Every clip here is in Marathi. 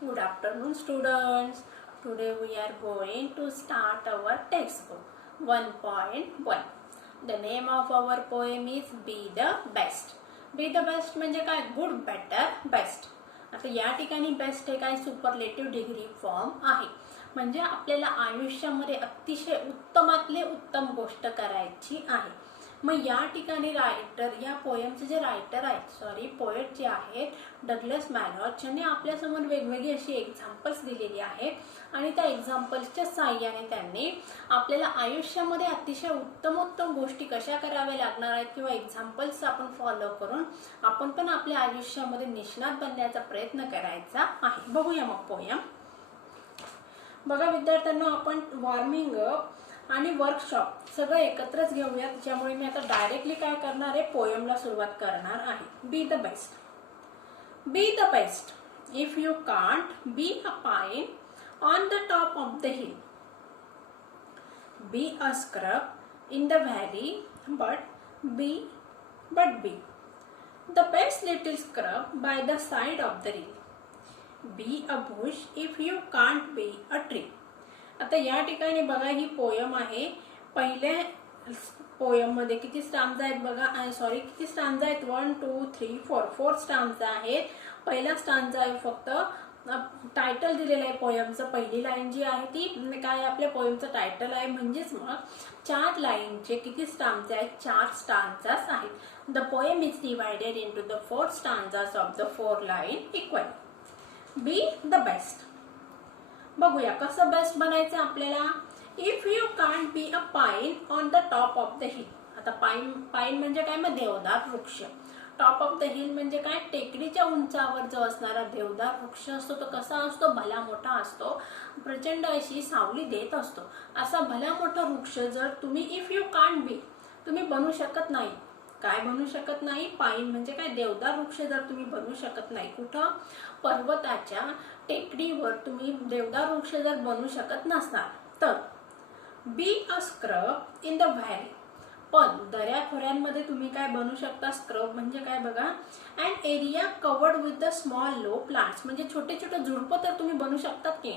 Good afternoon, students. Today we are going to start our textbook 1.1. The name of our poem is Be the Best. Be the Best म्हणजे काय? Good, better, best. आता या ठिकाणी बेस्ट हे काय सुपरलेटिव्ह डिग्री फॉर्म आहे. म्हणजे आपल्याला आयुष्यामध्ये अतिशय उत्तमातले उत्तम गोष्ट करायची आहे. मग या ठिकाणी रायटर, या पोएमचे जे रायटर आहेत, पोएट जे आहेत डगलस मॅलॉर्च यांनी आपल्यासमोर वेगवेगळी अशी एक्झाम्पल्स दिलेली आहेत आणि त्या एक्झाम्पल्सच्या साहाय्याने त्यांनी आपल्याला आयुष्यामध्ये अतिशय उत्तमोत्तम गोष्टी कशा कराव्या लागणार आहेत किंवा एक्झाम्पल्स आपण फॉलो करून आपण पण आपल्या आयुष्यामध्ये निष्णात बनण्याचा प्रयत्न करायचा आहे. बघूया मग पोएम. बघा विद्यार्थ्यांना, आपण वॉर्मिंग अप आणि वर्कशॉप सगळं एकत्रच घेऊया. त्याच्यामुळे मी आता डायरेक्टली काय करणार आहे, पोएमला सुरुवात करणार आहे. Be the best. Be the best if you can't be a pine on the top of the hill. Be a scrub in the valley but be. The best little scrub by the side of the rill. Be a bush if you can't be a tree. आता या ठिकाणी बघा, ही पोयम आहे. पहिल्या पोयम मध्ये किती स्टांजा आहेत बघा, किती स्टांजा आहेत, 1 2 3 4 4 स्टांजा आहेत. पहिला स्टांजा आहे, फक्त टायटल दिलेलं आहे पोयमचं. पहिली लाईन जी आहे ती काय आपल्या पोयमचं टायटल आहे. म्हणजेच मग 4 लाईनचे किती स्टांजा आहेत, 4 स्टांजास आहेत. The poem is divided into the 4 stanzas of the 4 line equal. Be the best. बघूया कसं बेस्ट बनायचं आपल्याला. If you can't be a pine on the top of the hill. आता पाइन म्हणजे काय, मग देवदार वृक्ष. टॉप ऑफ द हिल म्हणजे काय, टेकडीच्या उंचावर जो असणारा देवदार वृक्ष असतो तो कसा असतो, भला मोठा असतो, प्रचंड अशी सावली देत असतो. असा भला मोठा वृक्ष जर तुम्ही, इफ यू कांट बी, तुम्ही बनू शकत नाही. काय बनू शकत नाही, पाईन म्हणजे काय, देवदार वृक्ष जर तुम्ही बनू शकत नाही. कुठं, पर्वताच्या टेकडीवर तुम्ही देवदार वृक्ष जर बनू शकत नसणार तर. बी a scrub in the valley. पण दऱ्याखोऱ्यांमध्ये तुम्ही काय बनू शकता. स्क्रब म्हणजे काय बघा, and area covered with the small low plants. म्हणजे छोटे छोटे झुडपं तर तुम्ही बनू शकतात की.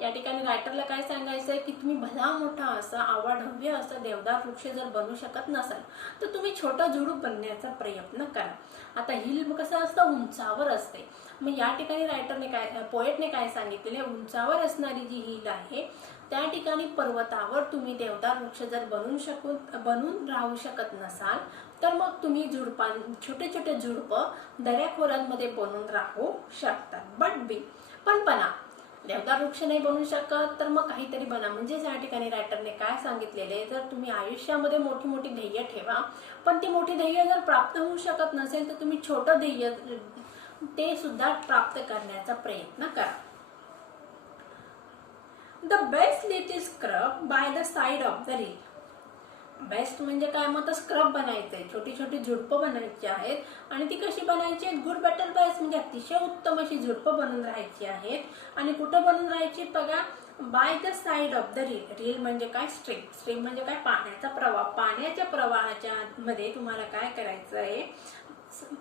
या ठिकाणी रायटरला काय सांगायचं आहे की तुम्ही भला मोठा असा आवाढव्य असा देवदार वृक्ष जर बनू शकत नसाल तर तुम्ही छोटा झुडूप बनण्याचा प्रयत्न करा. आता हिल कसं असतं, उंचावर असते. मग या ठिकाणी रायटरने काय, पोएटने काय सांगितलेले, उंचावर असणारी जी हिल आहे त्या ठिकाणी पर्वतावर तुम्ही देवदार वृक्ष जर बनून राहू शकत नसाल तर मग तुम्ही छोटे छोटे झुडपं दऱ्याखोऱ्यांमध्ये बनून राहू शकतात. बट बी, पण बना. देवदार वृक्ष नाही बनू शकत तर मग काहीतरी बना. म्हणजे या ठिकाणी रायटरने काय सांगितलेले, जर तुम्ही आयुष्यामध्ये मोठी मोठी ध्येय ठेवा पण ती मोठी ध्येय जर प्राप्त होऊ शकत नसेल तर तुम्ही छोटं ध्येय ते सुद्धा प्राप्त करण्याचा प्रयत्न करा. The best little scrub by the side of the reel. Best म्हणजे काय, मग स्क्रब बनायचंय, छोटी छोटी झुडपं बनायची आहेत. आणि ती कशी बनायची आहेत, गुड बेटर बेस्ट म्हणजे अतिशय उत्तम अशी झुडपं बनून राहायची आहेत. आणि कुठं बनून राहायची बघा, bye the side of the reel. Reel म्हणजे काय, स्ट्रीम. स्ट्रीम म्हणजे काय, पाण्याचा प्रवाह. पाण्याच्या प्रवाहाच्या मध्ये तुम्हाला काय करायचं आहे,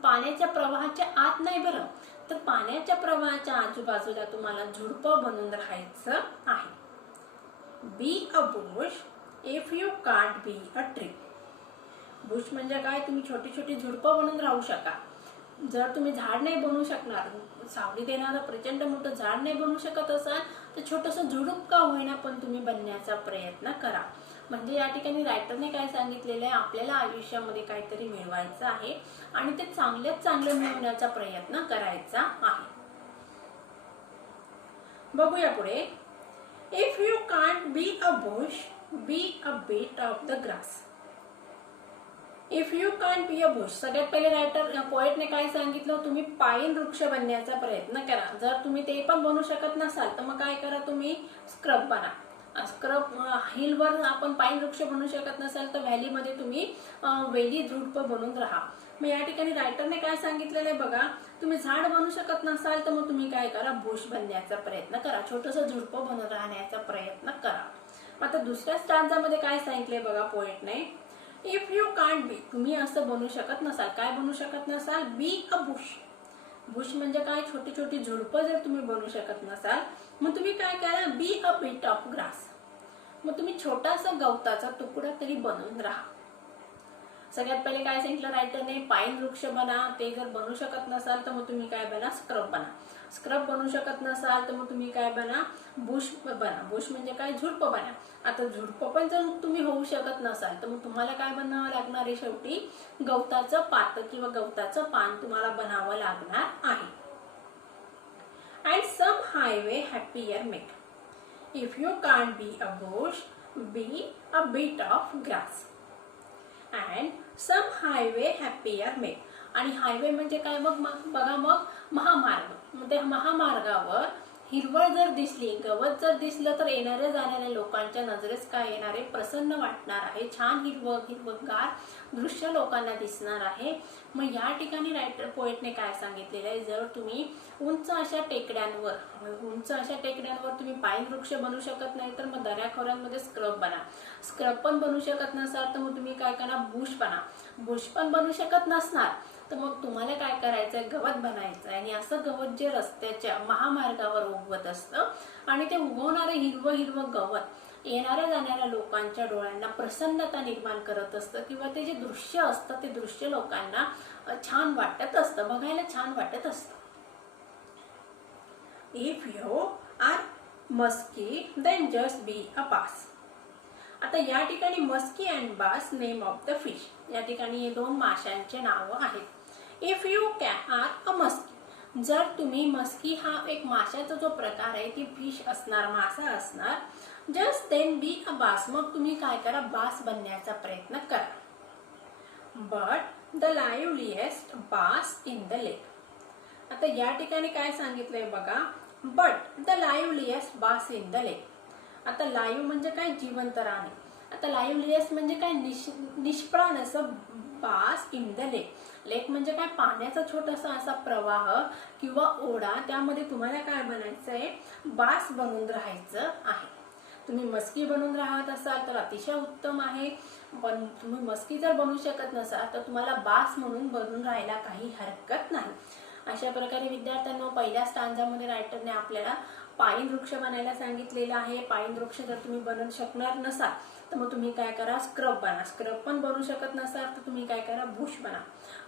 पाण्याच्या प्रवाहाच्या आत नाही बरं, तर पाण्याच्या प्रवाहाच्या आजूबाजूला तुम्हाला झुडपं बनून राहायचं आहे. बी a bush if you can't be a tree. Bush म्हणजे काय, तुम्ही छोटी छोटी झुडपं बनून राहू शका. जर तुम्ही झाड नाही बनू शकणार, सावली देणारं प्रचंड मोठं झाड नाही बनू शकत असाल तर छोटंसं झुडूप का होईना पण तुम्ही बनण्याचा प्रयत्न करा. म्हणजे या ठिकाणी रायटरने काय सांगितलेलं आहे, आपल्याला आयुष्यामध्ये काहीतरी मिळवायचं आहे आणि ते चांगल्यात चांगलं मिळवण्याचा प्रयत्न करायचा आहे. बघूया पुढे. If you can't be a bush, be a bit of the grass. If you can't be a bush, सगळ्यात पहिले पोएटने काय सांगितलं, तुम्ही पाईन वृक्ष बनण्याचा प्रयत्न करा. जर तुम्ही ते पण बनू शकत नसाल तर मग काय करा, तुम्ही स्क्रब बना. स्क्रब हिलवर आपण पाईन वृक्ष बनू शकत नसाल तर व्हॅलीमध्ये तुम्ही वेली झुडपं बनून राहा. मग या ठिकाणी रायटरने काय सांगितलेलं आहे बघा, तुम्ही झाड बनू शकत नसाल तर मग तुम्ही काय करा, बुश बनण्याचा प्रयत्न करा, छोटंसं झुडपं बनून राहण्याचा प्रयत्न करा. आता दुसऱ्या स्टांजामध्ये काय सांगितलंय बघा पोएटने, इफ यू कांट बी, तुम्ही असं बनू शकत नसाल. काय बनू शकत नसाल, बी अ बुश. बुश म्हणजे काय, छोटी छोटी झुडपं जर तुम्ही बनवू शकत नसाल मग तुम्ही काय करा, be a bit of grass. मग तुम्ही छोटासा गवताचा तुकडा तरी बनवून राहा. सगळ्यात पहिले काय सांगितलं रायटरने, पाईन वृक्ष बना. ते जर बनवू शकत नसाल तर मग तुम्ही काय बना, स्क्रब बना. स्क्रब बनवू शकत नसाल तर मग तुम्ही काय बना, बुश बना. बुश म्हणजे काय, झुडपं बना. आता झुडपं पण जर तुम्ही होऊ शकत नसाल तर मग तुम्हाला काय बनावं लागणार आहे, शेवटी गवताचं पात किंवा गवताचं पान तुम्हाला बनावं लागणार आहे. And some highway happier make. If you can't be a bush, be a bit of grass. And some highway happier make. आणि हायवे म्हणजे काय, मग बघा, मग महामार्ग. मग त्या महामार्गावर हिरवळ जर दिसली, गवत जर दिसलं तर येणाऱ्या जाणाऱ्या लोकांच्या नजरेस काय येणार आहे, प्रसन्न वाटणार आहे. छान हिरवगार दृश्य लोकांना दिसणार आहे. मग या ठिकाणी रायटर पोएटने काय सांगितलेलं आहे, जर तुम्ही उंच अशा टेकड्यांवर तुम्ही पाईन वृक्ष बनवू शकत नाही तर मग दऱ्याखोऱ्यांमध्ये स्क्रब बना. स्क्रब पण बनवू शकत नसाल तर मग तुम्ही काय करा, बुश बना. बुश पण बनवू शकत नसणार तर मग तुम्हाला काय करायचंय, गवत बनायचं आहे. आणि असं गवत जे रस्त्याच्या महामार्गावर उगवत असतं आणि ते उगवणारं हिरवं गवत येणाऱ्या जाणाऱ्या लोकांच्या डोळ्यांना प्रसन्नता निर्माण करत असतं किंवा ते जे दृश्य असतं ते दृश्य लोकांना छान वाटत असतं, बघायला छान वाटत असतं. If you are muskie then just be a bass. आता या ठिकाणी muskie and bass, name of the fish. या ठिकाणी हे दोन माशांचे नाव आहेत. If you are a muskie, जर तुम्ही, मस्की हा एक माशाचा जो प्रकार आहे, ती फिश असणार, मासा असणार. जस्ट देन बी अ बास, मग तुम्ही काय करा, बास बनण्याचा प्रयत्न करा. But the liveliest bass in the lake. आता या ठिकाणी काय सांगितलंय बघा, but the liveliest bass in the lake. आता लाईव्ह म्हणजे काय, जिवंत राहणे. आता लाईव्हलीएस्ट म्हणजे काय, निष्प्राण असं. बास इन द लेक. लेक म्हणजे काय, पाण्याचा छोटासा असा प्रवाह किंवा ओढा, त्यामध्ये तुम्हाला काय बनायचं आहे, बास बनून राहायचं आहे. तुम्ही मस्की बनून राहत असाल तर अतिशय उत्तम आहे. पण तुम्ही मस्की जर बनवू शकत नसाल तर तुम्हाला बास म्हणून बनून राहायला काही हरकत नाही. अशा प्रकारे विद्यार्थ्यांना पहिल्या स्टांजामध्ये रायटरने आपल्याला पाईन वृक्ष बनायला सांगितलेलं आहे. पाईन वृक्ष जर तुम्ही बनवू शकणार नसाल तर मग तुम्ही काय करा, स्क्रब बना. स्क्रब पण बनवू शकत नसाल तर तुम्ही काय करा, बुश बना.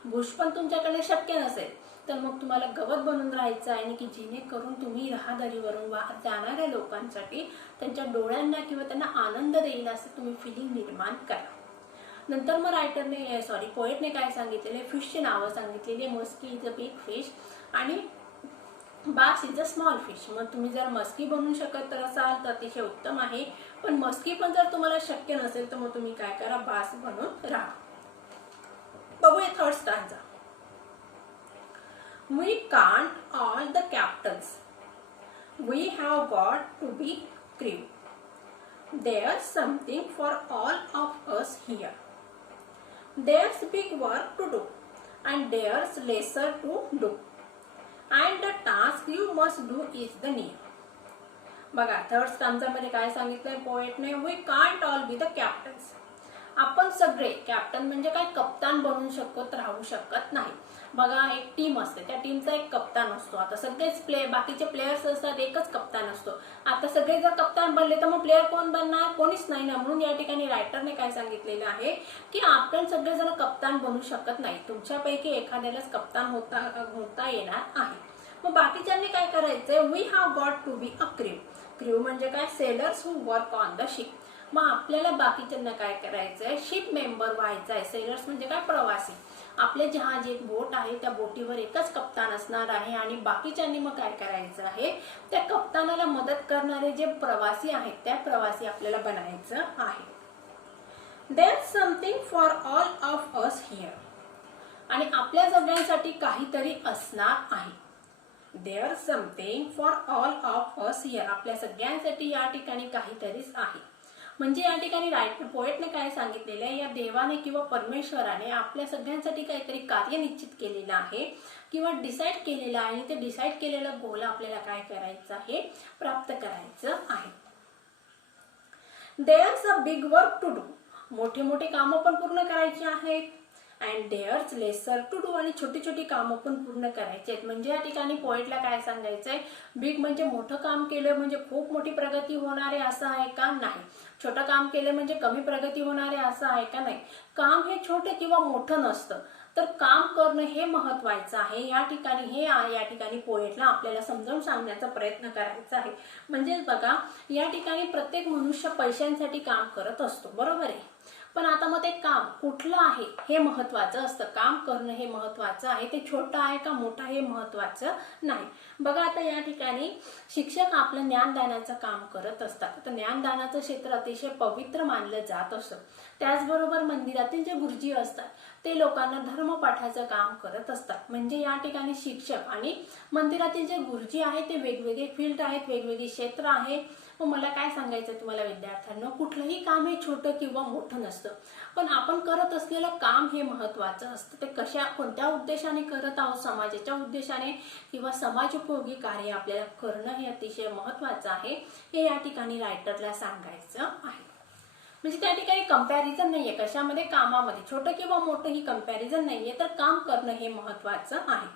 बुश पण तुमच्याकडे शक्य नसेल तर मग तुम्हाला गवत बनून राहायचं आहे, की जेणेकरून तुम्ही राहदारीवरून जाणाऱ्या लोकांसाठी त्यांच्या डोळ्यांना किंवा त्यांना आनंद देईल असं तुम्ही फिलिंग निर्माण करा. नंतर मग रायटरने पोएटने काय सांगितलेले, फिशची नावं सांगितलेली. Musky is a big fish आणि bass is a small fish. मग तुम्ही जर मस्की बनवू शकत असाल तर अतिशय उत्तम आहे. पण मस्की पण जर तुम्हाला शक्य नसेल तर मग तुम्ही काय करा, बास बनून राहा. बघूया third stanza. We can't all the captains. We have got to be crew. There's something for all of us here. There's big work to do and there's lesser to do. And the task you must do is the near. बघा, थर्ड स्टांजामध्ये काय सांगितलंय पोएटने, we can't all be the captains. आपण सगळे, कॅप्टन म्हणजे काय, कप्तान बनवू राहू शकत नाही. बघा, एक टीम असते, त्या टीमचा एक कप्तान असतो. आता सगळेच बाकीचे प्लेयर्स असतात, एकच कप्तान असतो. आता सगळे जर कप्तान बनले तर मग प्लेयर कोण बनणार, कोणीच नाही ना. म्हणून या ठिकाणी रायटरने काय सांगितलेलं आहे की आपण सगळेजण कप्तान बनू शकत नाही. तुमच्यापैकी एखाद्यालाच कप्तान होता येणार आहे. मग बाकीच्यांनी काय करायचंय, we have got to be a crew. Crew म्हणजे काय, sailors who work on the ship. मग आपल्याला बाकीच्यांना काय करायचंय, शिप मेंबर व्हायचं आहे. सेलर्स म्हणजे काय, प्रवासी. आपले जहाज एक बोट आहे, त्या बोटीवर एकच कप्तान असणार आहे आणि बाकीच्यांनी मग काय करायचं आहे, त्या कप्तानाला मदत करणारे जे प्रवासी आहेत त्या प्रवासी आपल्याला बनायचं आहे. There's something for all of us here. आणि आपल्या सगळ्यांसाठी काहीतरी असणार आहे. There's something for all of us here. आपल्या सगळ्यांसाठी या ठिकाणी काहीतरीच आहे. म्हणजे या ठिकाणी पोएटने काय सांगितलेलं आहे, या देवाने किंवा परमेश्वराने आपल्या सगळ्यांसाठी काहीतरी कार्य निश्चित केलेलं आहे किंवा डिसाईड केलेलं आहे. ते डिसाईड केलेलं गोल आपल्याला काय करायचं आहे, प्राप्त करायचं आहे. There's a big work to do. मोठे मोठे कामं पण पूर्ण करायची आहेत. And there's lesser to do, आणि छोटी छोटी कामं पण पूर्ण करायची आहेत. म्हणजे या ठिकाणी पोएटला काय सांगायचंय, बिग म्हणजे मोठं काम केलं म्हणजे खूप मोठी प्रगती होणार आहे असं आहे का? नाही. छोटं काम केलं म्हणजे कमी प्रगती होणार आहे असं आहे का? नाही. काम हे छोटं किंवा मोठं नसतं, तर काम करणं हे महत्वाचं आहे. या ठिकाणी पोएटला आपल्याला समजावून सांगण्याचा प्रयत्न करायचा आहे. म्हणजे बघा, या ठिकाणी प्रत्येक मनुष्य पैशांसाठी काम करत असतो, बरोबर आहे. पण आता मग ते काम कुठलं आहे हे महत्वाचं असतं. काम करणं हे महत्वाचं आहे, ते छोटं आहे का मोठं हे महत्वाचं नाही. बघा, आता या ठिकाणी शिक्षक आपलं ज्ञानदानाचं काम करत असतात. तर ज्ञानदानाचं क्षेत्र अतिशय पवित्र मानलं जात असतं. त्याचबरोबर मंदिरातील जे गुरुजी असतात ते लोकांना धर्मपाठाचं काम करत असतात. म्हणजे या ठिकाणी शिक्षक आणि मंदिरातील जे गुरुजी आहेत ते वेगवेगळे फील्ड आहेत, वेगवेगळे क्षेत्र आहे. मग मला काय सांगायचं तुम्हाला विद्यार्थ्यांना, कुठलंही काम हे छोटं किंवा मोठं नसतं, पण आपण करत असलेलं काम हे महत्वाचं असतं. ते कोणत्या उद्देशाने करत आहोत, समाजाच्या उद्देशाने किंवा समाजोपयोगी कार्य आपल्याला करणं हे अतिशय महत्वाचं आहे, हे या ठिकाणी रायटरला सांगायचं आहे. म्हणजे त्या ठिकाणी कंपॅरिझन नाहीये कशामध्ये, कामामध्ये. छोटं किंवा मोठं ही कंपॅरिझन नाहीये, तर काम करणं हे महत्वाचं आहे.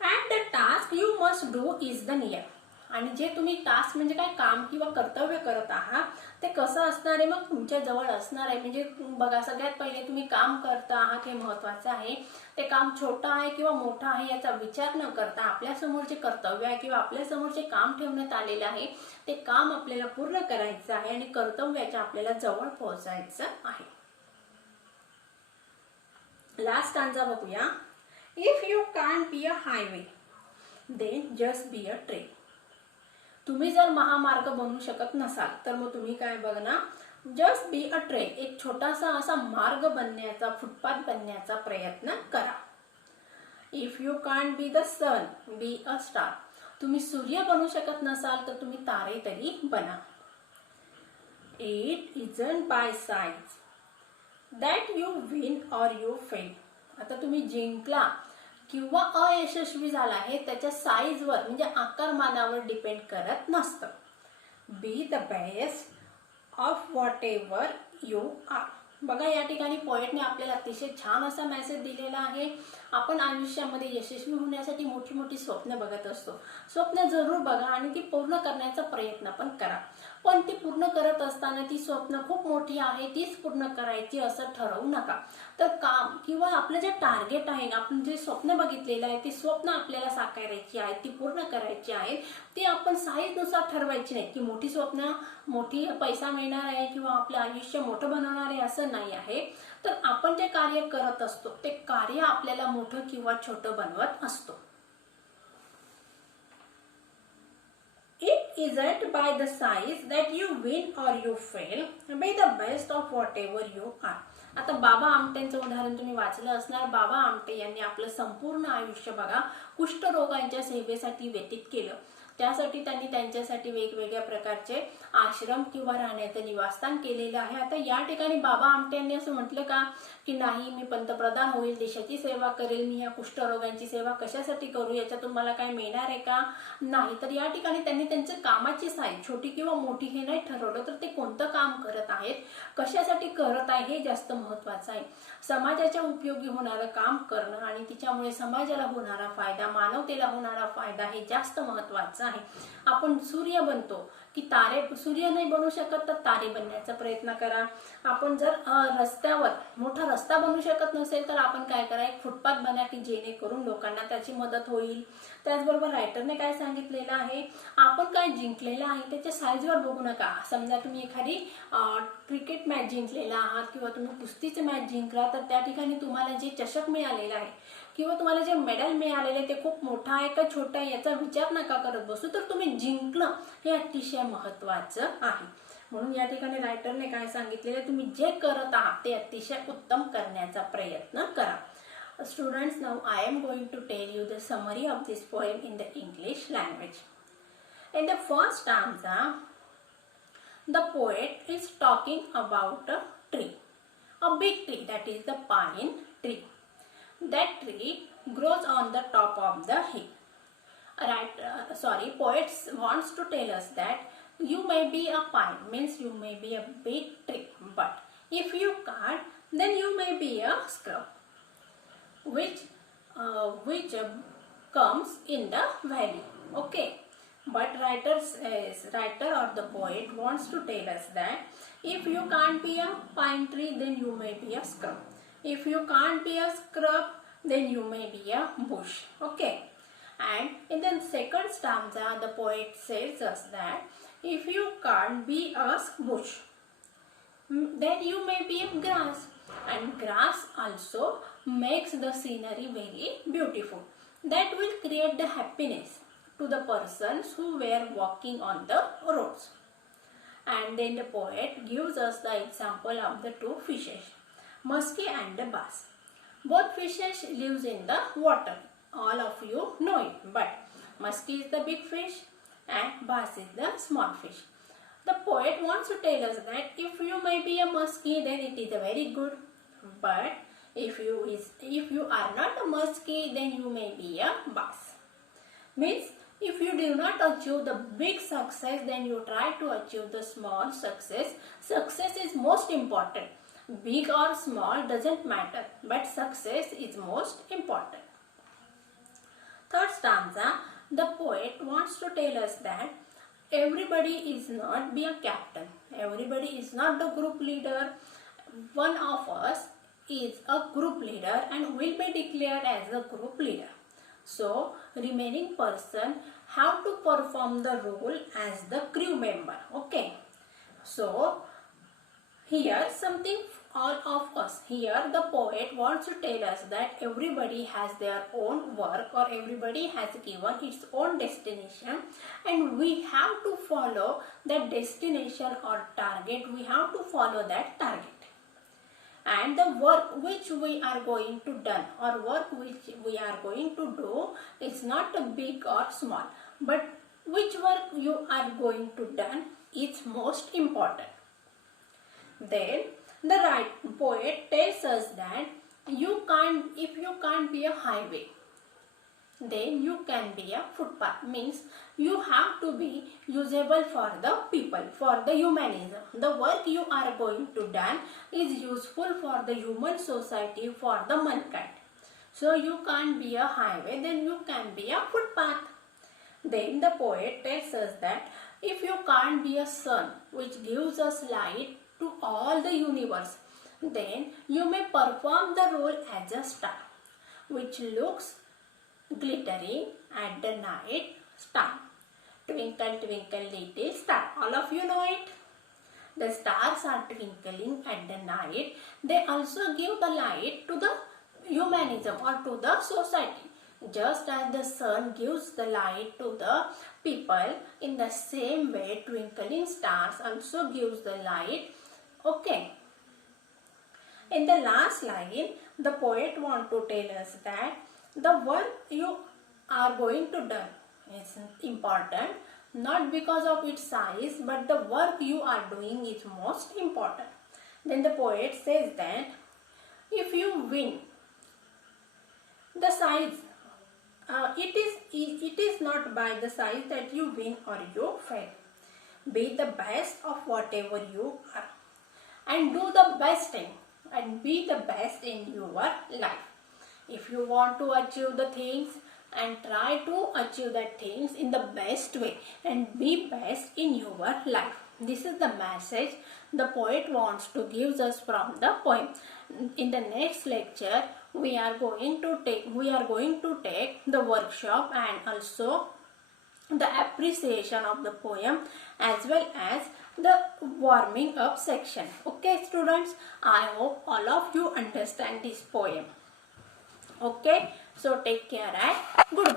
And the task you must do is the near. आणि जे तुम्ही टास्क म्हणजे काय, काम किंवा कर्तव्य करत आहात ते कसं असणार आहे, मग तुमच्या जवळ असणार आहे. म्हणजे बघा, सगळ्यात पहिले तुम्ही काम करता आहात हे महत्वाचं आहे. ते काम छोटं आहे किंवा मोठं आहे याचा विचार न करता आपल्यासमोर जे कर्तव्य आहे किंवा आपल्यासमोर जे काम ठेवण्यात आलेलं आहे ते काम आपल्याला पूर्ण करायचं आहे आणि कर्तव्याच्या आपल्याला जवळ पोहोचायचं आहे. लास्ट स्टांजा बघूया. If you can't be a highway then just be a train. तुम्ही जर महामार्ग बनवू शकत नसाल तर मग तुम्ही काय बघना, जस्ट बी अ ट्रेन, एक छोटासा असा मार्ग बनण्याचा, फुटपाथ बनण्याचा प्रयत्न करा. If you can't be the sun be a star. तुम्ही सूर्य बनू शकत नसाल तर तुम्ही तारे तरी बना. It isn't bye size that you win or you fail. आता तुम्ही जिंकला किंवा अयशस्वी झाला हे त्याच्या साईजवर म्हणजे आकारमानावर डिपेंड करत नसतं. Be the best of whatever you are. बघा, या ठिकाणी पोएटने आपल्याला अतिशय छान असा मेसेज दिलेला आहे. आपण आयुष्यामध्ये यशस्वी होण्यासाठी मोठी मोठी स्वप्न बघत असतो. स्वप्न जरूर बघा आणि ती पूर्ण करण्याचा प्रयत्न पण करा. पण ती पूर्ण करत असताना ती स्वप्न खूप मोठी आहे, तीच पूर्ण करायची असं ठरवू नका. तर काम किंवा आपलं जे टार्गेट आहे, आपण जे स्वप्न बघितलेलं आहे, ती स्वप्न आपल्याला साकारायची आहेत, ती पूर्ण करायची आहेत. ती आपण साईजनुसार ठरवायची नाही की मोठी स्वप्न, मोठी पैसा मिळणार आहे किंवा आपलं आयुष्य मोठं बनवणार आहे असं नाही आहे. तर आपण जे कार्य करत असतो ते कार्य आपल्याला मोठं किंवा छोटं बनवत असतो. It isn't by the size that you win or you fail, be the best of whatever you are. आता बाबा आमटेंचं उदाहरण तुम्ही वाचलं असणार. बाबा आमटे यांनी आपलं संपूर्ण आयुष्य बघा कुष्ठरोगांच्या सेवेसाठी व्यतीत केलं. त्यासाठी त्यांनी त्यांच्यासाठी वेगवेगळ्या प्रकारचे आश्रम किंवा राहण्याचं निवासस्थान केलेलं आहे. आता या ठिकाणी बाबा आमटे यांनी असं म्हटलं का की नाही, मी पंतप्रधान होईल, देशाची सेवा करेल, मी या कुष्ठरोगांची सेवा कशासाठी करू, याच्यातून मला काय मिळणार आहे का? नाही. तर या ठिकाणी त्यांनी त्यांचं कामाची साईज छोटी किंवा मोठी हे नाही ठरवलं, तर ते कोणतं काम करत आहेत, कशासाठी करत आहे हे जास्त महत्वाचं आहे. समाजाच्या उपयोगी होणारं काम करणं आणि तिच्यामुळे समाजाला होणारा फायदा, मानवतेला होणारा फायदा हे जास्त महत्वाचं आहे. आपण सूर्य बनतो की सूर्य नाही बनू शकत तर तारे बनण्याचा प्रयत्न करा. आपण जर रस्त्यावर मोठा रस्ता बनवू शकत नसेल तर आपण काय करा, एक फुटपाथ बना की जेणेकरून लोकांना त्याची मदत होईल. त्याचबरोबर रायटरने काय सांगितलेलं आहे, आपण काय जिंकलेलं आहे त्याच्या साईजवर बघू नका. समजा तुम्ही एखादी क्रिकेट मॅच जिंकलेला आहात किंवा तुम्ही कुस्तीची मॅच जिंकला तर त्या ठिकाणी तुम्हाला जे चषक मिळालेला आहे किंवा तुम्हाला जे मेडल मिळालेले ते खूप मोठं आहे का छोटं आहे याचा विचार नका करत बसू. तर तुम्ही जिंकलं हे अतिशय महत्वाचं आहे. म्हणून या ठिकाणी रायटरने काय सांगितलेलं, तुम्ही जे करत आहात ते अतिशय उत्तम करण्याचा प्रयत्न करा. Students, now I am going to tell you the summary of this poem in the English language. In the first stanza, the poet is talking about a tree, a big tree, that is the pine tree. That tree grows on the top of the hill. Poet wants to tell us that you may be a pine, means you may be a big tree, but If you can't, then you may be a scrub, which comes in the valley. Okay, but writer or the poet wants to tell us that if you can't be a pine tree, then you may be a scrub. If you can't be a scrub, then you may be a bush. Okay, and in the second stanza the poet says us that if you can't be a bush, then you may be a grass, and grass also makes the scenery very beautiful. That will create the happiness to the persons who were walking on the roads. And then the poet gives us the example of the two fishes, muskie and the bass. Both fishes lives in the water. All of you know it, but muskie is the big fish and bass is the small fish. The poet wants to tell us that if you may be a muskie, then it is a very good, but if you are not a muskie, then you may be a bass. Means if you do not achieve the big success, then you try to achieve the small success. Success is most important. Big or small doesn't matter, but success is most important. Third stanza, the poet wants to tell us that everybody is not be a captain. Everybody is not the group leader. One of us is a group leader and will be declared as a group leader. So remaining person have to perform the role as the crew member. Okay. So here something all of us. Here the poet wants to tell us that everybody has their own work, or everybody has given its own destination, and we have to follow that destination or target. We have to follow that target. And the work which we are going to done, or work which we are going to do, is not a big or small, but which work you are going to done is most important. Then the poet tells us that if you can't be a highway, then you can be a footpath. Means you have to be usable for the people, for the humanism. The work you are going to done is useful for the human society, for the mankind. So you can't be a highway, then you can be a footpath. Then the poet tells us that if you can't be a sun which gives us light to all the universe, then you may perform the role as a star which looks glittering at the night star. Twinkle, twinkle, little star. All of you know it. The stars are twinkling at the night. They also give the light to the humanism or to the society. Just as the sun gives the light to the people, in the same way twinkling stars also gives the light. Okay. In the last line, the poet wants to tell us that the work you are going to do is important, not because of its size, but the work you are doing is most important. Then the poet says that if you win, the size, it is not by the size that you win or you fail. Be the best of whatever you are, and do the best thing, and be the best in your life. If you want to achieve the things, and try to achieve that things in the best way and be best in your life. This is the message the poet wants to give us from the poem. In the next lecture, we are going to take the workshop and also the appreciation of the poem as well as the warming up section. Okay students, I hope all of you understand this poem. Okay, so take care and goodbye.